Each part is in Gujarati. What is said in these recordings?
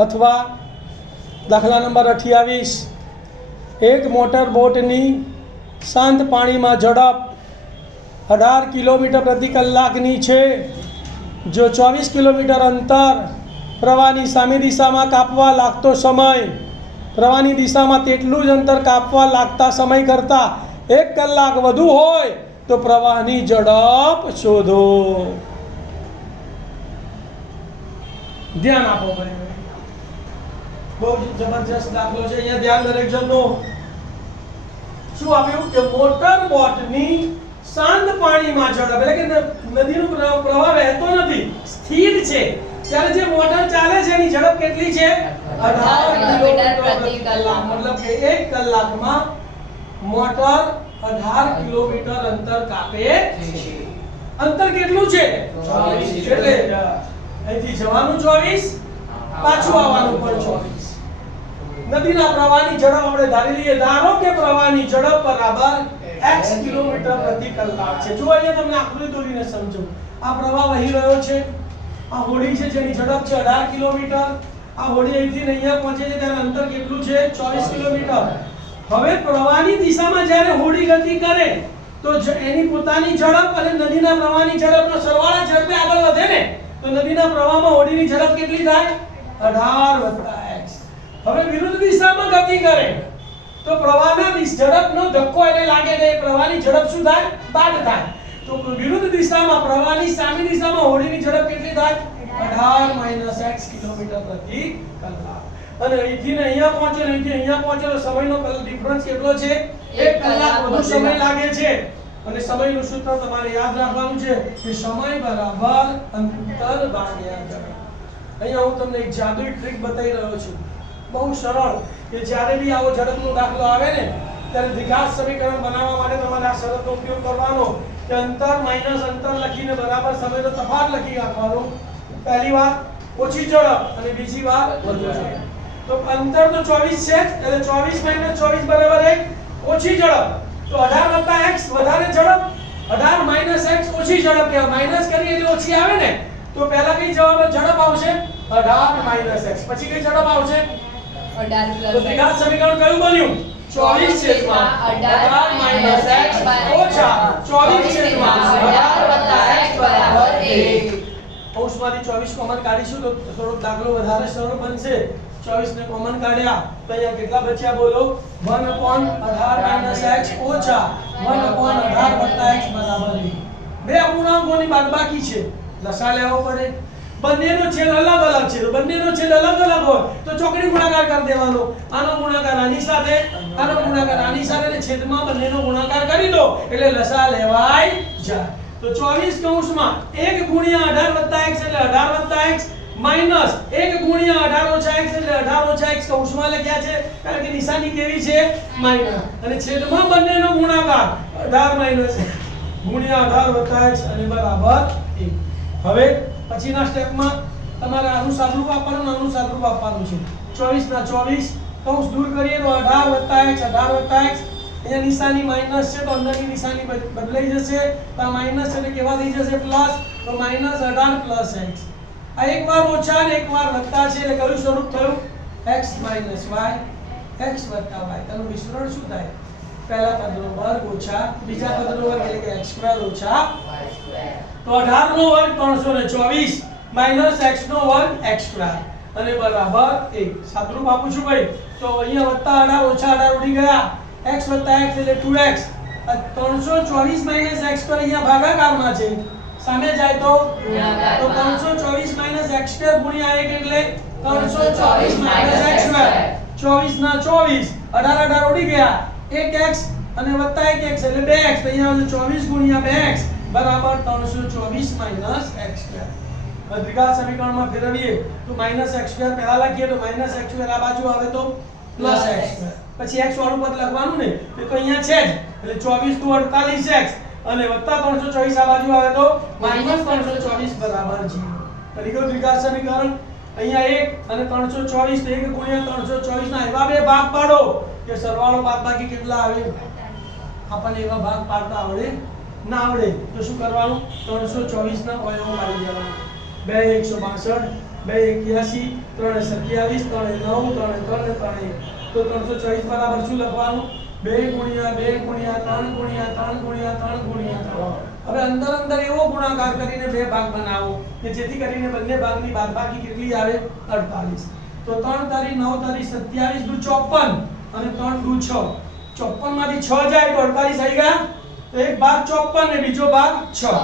अथवा दाखला नंबर 28 एक मोटर बोटनी शांत पानी में झड़प 18 किलोमीटर प्रति कलाकनी छे। जो 24 किलोमीटर अंतर प्रवाहनी सामी दिशा में कापवा लागतो समय प्रवाहनी दिशा में तेटलू ज अंतर कापवा लागता समय करता 1 कलाक वधु होय तो प्रवाहनी झड़प शोधो। ध्यान आपो भाई, बहुत जबरदस्त दाखलो छे। अहींया ध्यान दरेक जननो शुं आप्युं के मोटर बोटनी शांत पाणी में झड़प એટલે કે નદીનો પ્રવાહ વહેતો નથી, સ્થિર છે, ત્યારે જે મોટર ચાલે છે એની ઝડપ કેટલી છે? 18 કિલોમીટર પ્રતિ કલાક। मतलब કે 1 કલાકમાં મોટર 18 કિલોમીટર અંતર કાપે છે। અંતર કેટલું છે? 24। એટલે અહીંથી જવાનું 24, પાછું આવવાનું પણ 24। નદીના પ્રવાહની ઝડપ આપણે ધારી લઈએ। ધારો કે પ્રવાહની ઝડપ બરાબર x કિલોમીટર પ્રતિ કલાક છે। જો અહીંયા તમને આકૃતિ દોરીને સમજો, આ પ્રવાહ વહી રહ્યો છે, આ હોડી છે જેની ઝડપ છે 18 કિલોમીટર। આ હોડી અહીંથી અહીંયા પહોંચે છે ત્યારે અંતર કેટલું છે? 24 કિલોમીટર। હવે પ્રવાહની દિશામાં જ્યારે હોડી ગતિ કરે તો એની પોતાની ઝડપ અને નદીના પ્રવાહની ઝડપનો સરવાળા ઝડપે આગળ વધે ને, તો નદીના પ્રવાહમાં હોડીની ઝડપ કેટલી થાય? 18 + x। હવે વિરુદ્ધ દિશામાં ગતિ કરે તો પ્રવાહના ઝડપનો ધક્કો એને લાગે ને પ્રવાહની ઝડપ શું થાય? બાદ થાય। તો વિરુદ્ધ દિશામાં પ્રવાહની સામી દિશામાં હોડીની ઝડપ કેટલી થાય? 18 - x કિલોમીટર પ્રતિ કલાક। અને અહીંથી ને અહીંયા પહોંચે ને અહીંથી અહીંયા પહોંચે તો સમયનો ડિફરન્સ કેટલો છે? 1 કલાક વધુ સમય લાગે છે। અને સમયનું સૂત્ર તમારે યાદ રાખવાનું છે કે સમય બરાબર અંતર ભાગ્યા ઝડપ। અહીંયા હું તમને એક જાદુઈ ટ્રીક બતાવી રહ્યો છું, બહુ સરળ, કે જ્યારે બી આવો ઝડપનો દાખલો આવે ને ત્યારે દ્વિઘાત સમીકરણ બનાવવા માટે તમારે આ શરતનો ઉપયોગ કરવાનો કે અંતર માઈનસ અંતર લખીને બરાબર સમયનો તફાવત લખી રાખવાનો। પહેલી વાર ઓછી ઝડપ અને બીજી વાર વધુ ઝડપ। તો અંતર તો 24 છે એટલે 24 - 24 બરાબર 1 ઓછી ઝડપ, તો 18 + x વધારે ઝડપ, 18 - x ઓછી ઝડપ કે માઈનસ કરીએ એટલે ઓછી આવે ને, તો પહેલા કઈ જવાબ ઝડપ આવશે? 18 - x। પછી કઈ ઝડપ આવશે? 18 તો દ્વિઘાત સમીકરણ કયું બન્યું? 24 / 18 - x ઓછા 24 / 18 + x બરાબર 1। કૌંસમાંથી 24 કોમન કાઢીશું તો થોડો દાખલો વધારે સરળ બનશે। 24 ને કોમન કાઢ્યા તો અહીંયા કેટલા બચ્યા બોલો? 1/18 - x ઓછા 1/18 + x બરાબર 1। બે અપૂર્ણાંકોની બાદબાકી છે, લસા લેવો પડે। બંનેનો છેદ અલગ અલગ છે, તો બંનેનો છેદ અલગ અલગ હોય તો ચોકડી ગુણાકાર કરી દેવાનો। આનો ગુણાકાર આની સાથે, આનો ગુણાકાર આની સાથે અને છેદમાં બંનેનો ગુણાકાર કરી દો એટલે લસા લેવાય જાય। તો 24 કૌંસમાં 1 * 18 + x એટલે 18 + x માઈનસ 1 * 18 - x એટલે 18 - x કૌંસમાં લખ્યા છે કારણ કે નિશાની કેવી છે? માઈનસ, અને છેદમાં બંનેનો ગુણાકાર 18 - x * 18 + x અને બરાબર 1। હવે પછીના સ્ટેપમાં તમારે આનું સાદુરૂપ આપવાનું, આનું સાદુરૂપ આપવાનું છે। 24 ના 24 કૌંસ દૂર કરીએ તો 18 + x 18 + x, અહીંયા નિશાની માઈનસ છે તો અંદરની નિશાની બદલાઈ જશે, તો આ માઈનસ એટલે કેવા થઈ જશે? પ્લસ, તો -18 + x। આ એક વાર ઓછા અને એક વાર વત્તા છે એટલે કયું સ્વરૂપ થયું? x - y x + y। તેનું વિસ્તરણ શું થાય? પહેલા પદનો વર્ગ ઓછા બીજા પદનો વર્ગ એટલે કે x² ઓછા y²। તો 18 નો વર્ગ 324 માઈનસ x નો વર્ગ x² અને બરાબર 1। સાદુરૂપ આપું છું ભાઈ, તો અહીંયા વત્તા 18 ઓછા 18 ઉડી ગયા, x + x એટલે 2x। 324 - x² અહીંયા ભાગાકારમાં છે, સામે જાય તો ગુણાકાર। તો 324 - x² ગુણ્યા 1 એટલે 324 - x²। 24 ના 24 18 18 ઉડી ગયા, 1x અને વત્તા 1x એટલે 2x, તો અહીંયા 24 ગુણ્યા 2x બરાબર 324 - x²। દ્વિઘાત સમીકરણમાં ફેરવીએ તો -x² પહેલા લખીએ તો -x² આ બાજુ આવે તો +x², પછી x વાળું પદ લખવાનું ને, તો અહીંયા છે જ એટલે 24 * 2 = 48x અને વત્તા 324 આ બાજુ આવે તો -324 બરાબર 0। તરીકે દ્વિઘાત સમીકરણ અહીંયા 1 અને 324 તો 1 ગુણ્યા 324 ના એવા બે ભાગ પાડો કે સરવાળો બાદબાકી કેટલા આવે? આપણને એવા ભાગ પાડતા આવડે ના આવડે તો શું કરવાનું? 324 ના અવયવો પાડી દેવાના। 2 162 2 81 3 27 3 9 3 3 3 તો 324 બરાબર શું લખવાનું 2 ગુણ્યા 2 ગુણ્યા 3 ગુણ્યા 3 ગુણ્યા 3 ગુણ્યા 3 હવે અંદર એવો ગુણાકાર કરીને બે ભાગ બનાવો કે જેથી કરીને બંને ભાગની બાદબાકી કેટલી આવે 48 તો 3 તારી 9 તારી 27 દુ 54 અને 3 દુ 6 54 માંથી 6 જાય તો 48 આવી ગયા તો એક ભાગ 54 ને બીજો ભાગ 6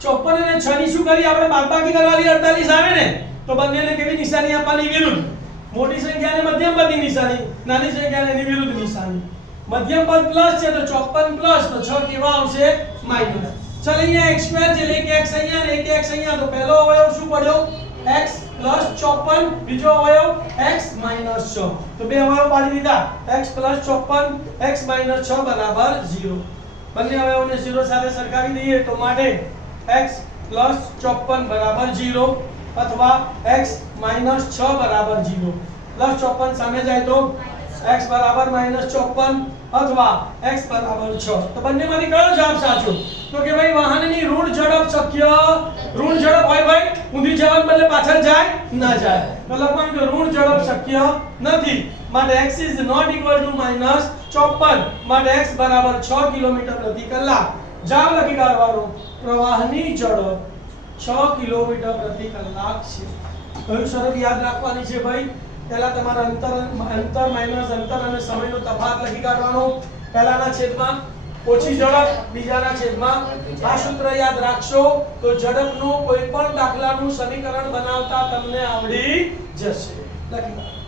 54 અને 6 ની શું કરી આપણે બાદબાકી કરવાની 48 આવે ને તો બંનેને કેવી નિશાની આપવાની વિરુદ્ધ મોટી સંખ્યાને મધ્યમ પદની નિશાની નાની સંખ્યાને એની વિરુદ્ધ નિશાની મધ્યમ પદ પ્લસ છે તો 54 પ્લસ તો 6 કેવા આવશે માઈનસ ચલ અહીંયા x સ્ક્વેર છે એટલે એક x અહીંયા ને એક x અહીંયા તો પહેલો અવયવ શું પડ્યો x 54 બીજો અવયવ x 6 તો બે અવયવ પાડી દીધા x 54 x 6 બરાબર 0 બંને અવયવોને 0 સાથે સરખાવી દઈએ તો માટે x 54 બરાબર 0 અથવા x 6 બરાબર 0 54 સામે જાય તો x બરાબર -54 અથવા x બરાબર 6 તો બંનેમાંથી કયો જવાબ સાચો તો કે ભાઈ વાહનની ઋણ ઝડપ શક્ય ઋણ ઝડપ હોય ભાઈ ઊંધી જવાને બદલે પાછળ જાય ના જાય તો લખવાનું કે ઋણ ઝડપ શક્ય નથી માટે x is not equal to -54 માટે x બરાબર 6 કિલોમીટર પ્રતિ કલાક જવાબ લખી કાઢવાનો પ્રવાહની ઝડપ 6 કિલોમીટર પ્રતિ કલાક છે કયું શરત યાદ રાખવાની છે ભાઈ પહેલા તમારા અંતર માઈનસ અંતર અને સમયનો તફાવત લખી કાઢવાનો પહેલાના છેદમાં ઓછી ઝડપ બીજાના છેદમાં આ સૂત્ર યાદ રાખશો તો ઝડપનું કોઈ પણ દાખલાનું સમીકરણ બનાવતા તમને આવડી જશે લખી કાઢો